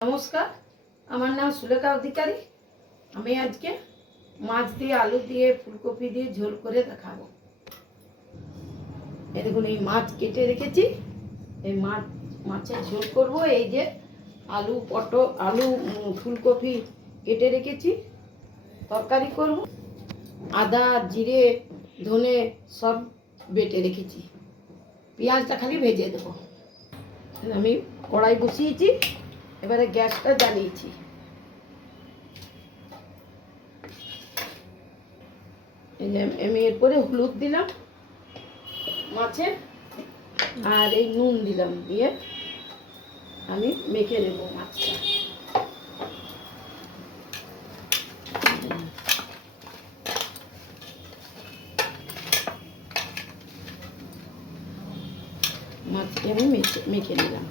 নমস্কার, আমার নাম সুলেখা অধিকারী। আমি আজকে মাছ দিয়ে আলু দিয়ে ফুলকপি দিয়ে ঝোল করে দেখাবো। এই দেখুন, এই মাছ কেটে রেখেছি। এই মাছের ঝোল করব। এই যে আলু ফুলকপি কেটে রেখেছি, তরকারি করব। আদা জিরে ধনে সব বেটে রেখেছি। পেঁয়াজটা খালি ভেজে দেবো। আমি কড়াই বসিয়েছি, এবারে গ্যাসটা জ্বালিয়েছি। এই যে আমি এরপরে হলুদ দিলাম মাছে, আর এই নুন দিলাম, দিয়ে আমি মেখে নেব মাছটা। মাছকে আমি মেখে নিলাম।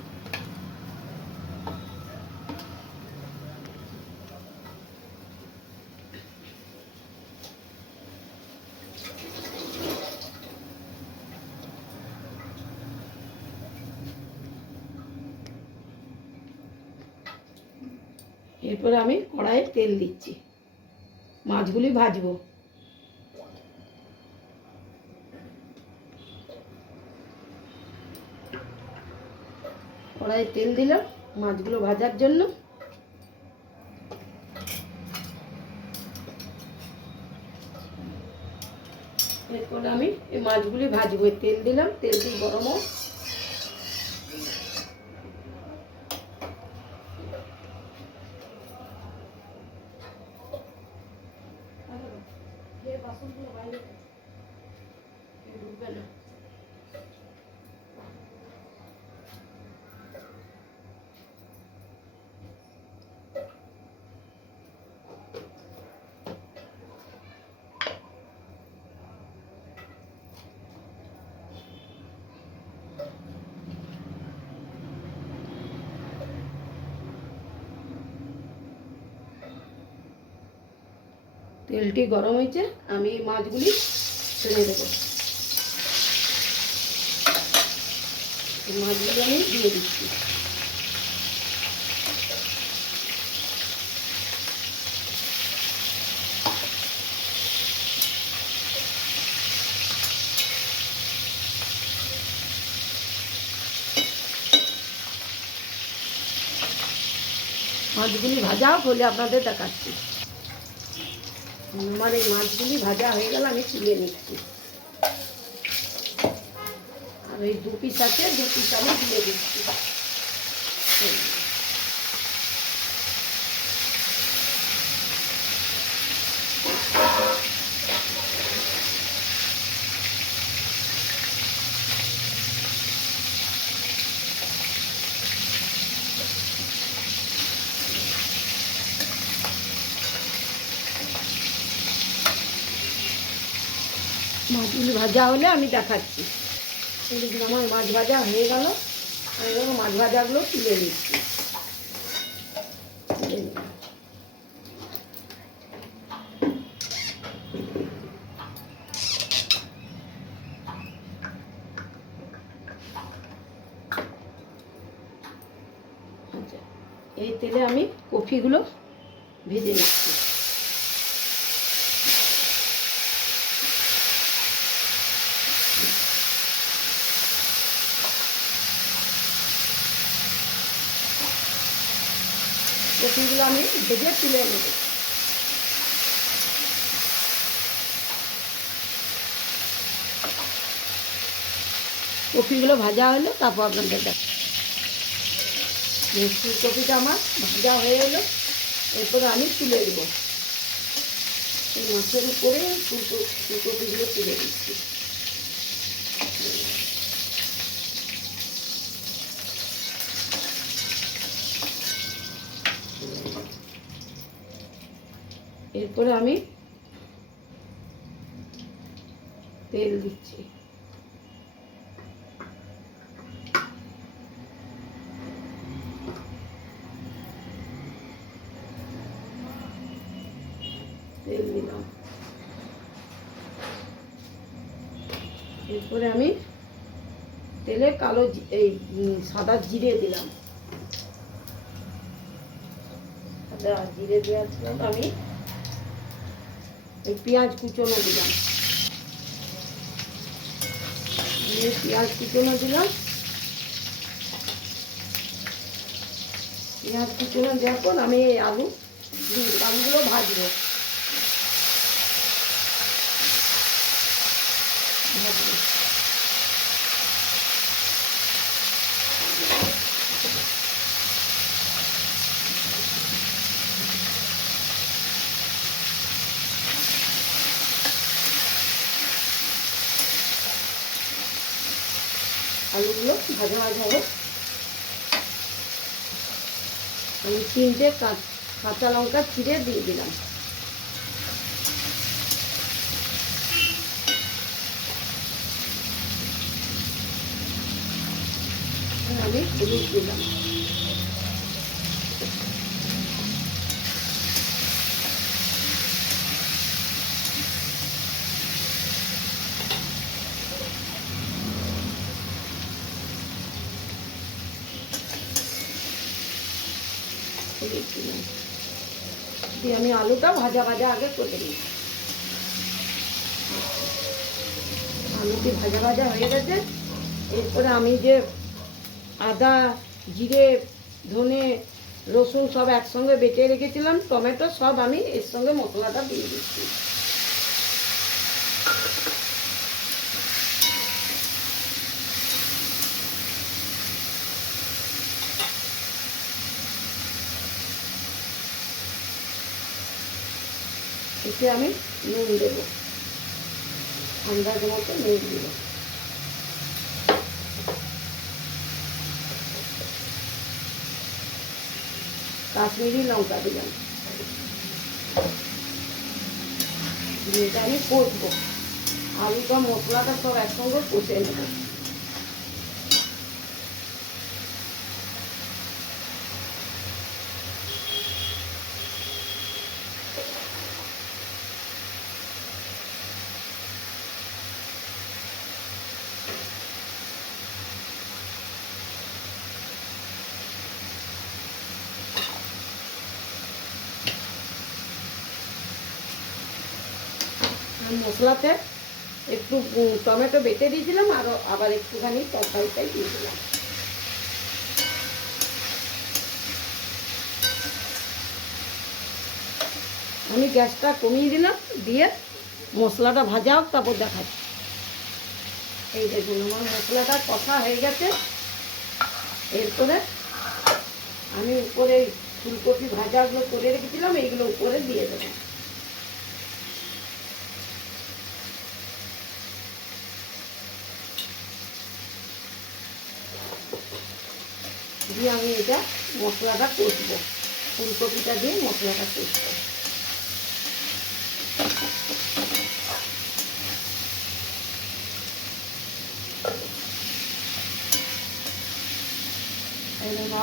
এরপরে আমি কড়াইয়ে তেল দিচ্ছি, মাছগুলি ভাজবো। কড়াইয়ে তেল দিলাম মাছগুলো ভাজার জন্য। এরপরে আমি এই মাছগুলি ভাজবো। তেল দিলাম, তেলটি গরম হোক। তেলটি গরম হয়েছে, আমি মাছগুলি ছেড়ে দেবো। মাছগুলো আমি দিয়ে দিচ্ছি। মাছগুলি ভাজা হলে আপনাদের দেখাচ্ছি। আমার এই মাছগুলি ভাজা হয়ে গেল, আমি তুলে নিচ্ছি। আর এই দু পিস আছে, দু পিস আমি দিয়ে দিচ্ছি। মাছগুলি ভাজা হলে আমি দেখাচ্ছি। আমার মাছ ভাজা হয়ে গেল, আমি মাছ ভাজাগুলো তুলে নিচ্ছি। আচ্ছা, এই তেলে আমি কপিগুলো ভেজে নিচ্ছি। কপিগুলো আমি ভেজে তুলে নেব। কপিগুলো ভাজা হলো, তারপর আপনাদের দেখ। ফুলকপিটা আমার ভাজা হয়ে এলো, এরপরে আমি তুলে দেবো। এই মাছের উপরে ফুলকপিগুলো তুলে দিচ্ছি। এরপরে আমি তেল দিচ্ছি। তেল দিলাম, এরপরে আমি তেলে এই সাদা জিরে দিলাম। আদা জিরে দিয়েছিলাম, আমি এই পেঁয়াজ কুচনো দিলাম, পেঁয়াজ কুচনো দিলাম। পেঁয়াজ কুচনো দেওয়ার পর আমি এই আলুগুলো ভাজবো। আলুগুলো ভাজা ভাজা হবে। আমি 3টে কাঁচা লঙ্কা চিড়ে দিয়ে দিলাম। আমি হলুদ দিলাম। দিয়ে আমি আলুটা ভাজা ভাজা আগে করে নিই। আলুটি ভাজা ভাজা হয়ে গেছে। এরপরে আমি যে আদা জিরে ধনে রসুন সব একসঙ্গে বেটে রেখেছিলাম, টমেটো সব আমি এর সঙ্গে মশলাটা দিয়ে দিচ্ছি। এতে আমি নুন দেবো, আন্দাজ মতো নুন দেব। কাশ্মীরি লঙ্কা দিলাম। এটা আমি কষবো, আলুটা মশলাটা সব একসঙ্গে কষে নেব। মশলাতে একটু টমেটো বেটে দিয়েছিলাম, আরও আবার একটুখানি তরকারিটাই দিয়ে দিলাম। আমি গ্যাসটা কমিয়ে দিলাম, দিয়ে মশলাটা ভাজা হোক তারপর দেখাচ্ছি। এই দেখুন আমার মশলাটা কষা হয়ে গেছে। এরপরে আমি উপরে ফুলকপি ভাজাগুলো করে রেখেছিলাম, এইগুলো উপরে দিয়ে দেবো। দিয়ে আমি এটা মশলাটা কষবো, ফুলকপিটা দিয়ে মশলাটা কষবো।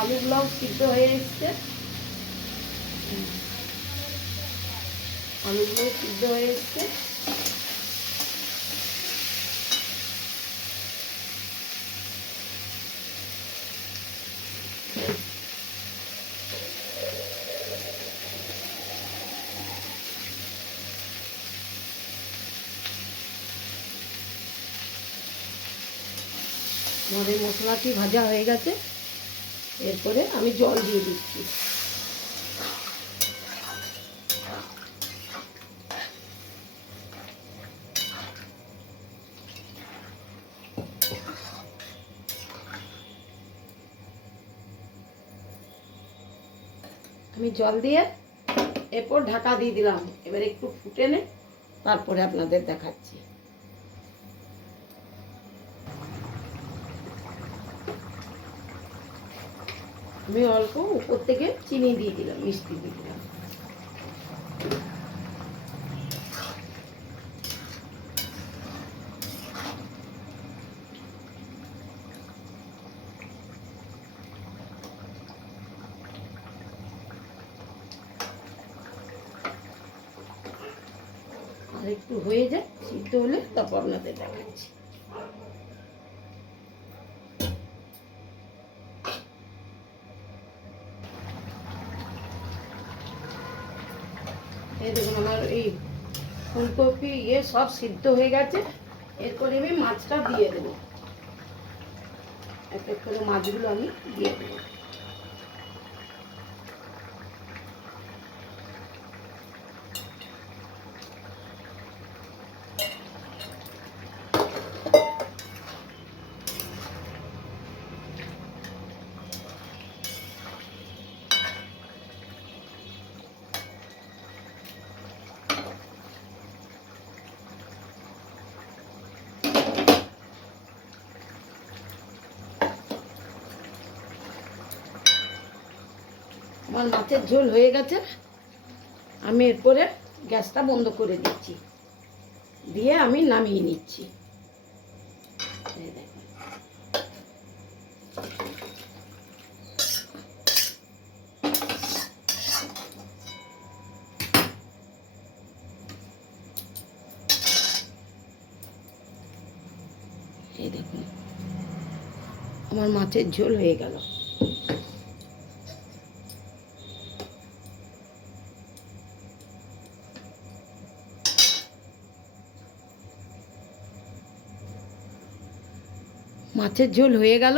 আলুগুলোও সিদ্ধ হয়ে এসছে, আলুগুলোও সিদ্ধ হয়ে এসছে। আমার এই মশলাটি ভাজা হয়ে গেছে। এরপরে আমি জল দিয়ে দিচ্ছি। আমি জল দিয়ে এরপর ঢাকা দিয়ে দিলাম। এবার একটু ফুটে নে, তারপরে আপনাদের দেখাচ্ছি। আমি অল্প উপর থেকে চিনি দিয়ে দিলাম, মিষ্টি দিয়ে দিলাম। আর একটু হয়ে যায়, সিদ্ধ হলে তারপর আপনাদের দেখাচ্ছি। এই দেখুন আমার এই ফুলকপি সব সিদ্ধ হয়ে গেছে। এরপরে আমি মাছটা দিয়ে দেবো, এক এক করে মাছগুলো আমি দিয়ে দেবো। আমার মাছের ঝোল হয়ে গেছে, আমি এরপরে গ্যাসটা বন্ধ করে দিচ্ছি, দিয়ে আমি নামিয়ে নিচ্ছি। এই দেখুন এই দেখুন আমার মাছের ঝোল হয়ে গেল। মাছের ঝোল হয়ে গেল।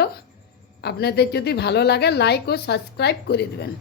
আপনাদের যদি ভালো লাগে লাইক ও সাবস্ক্রাইব করে দেবেন।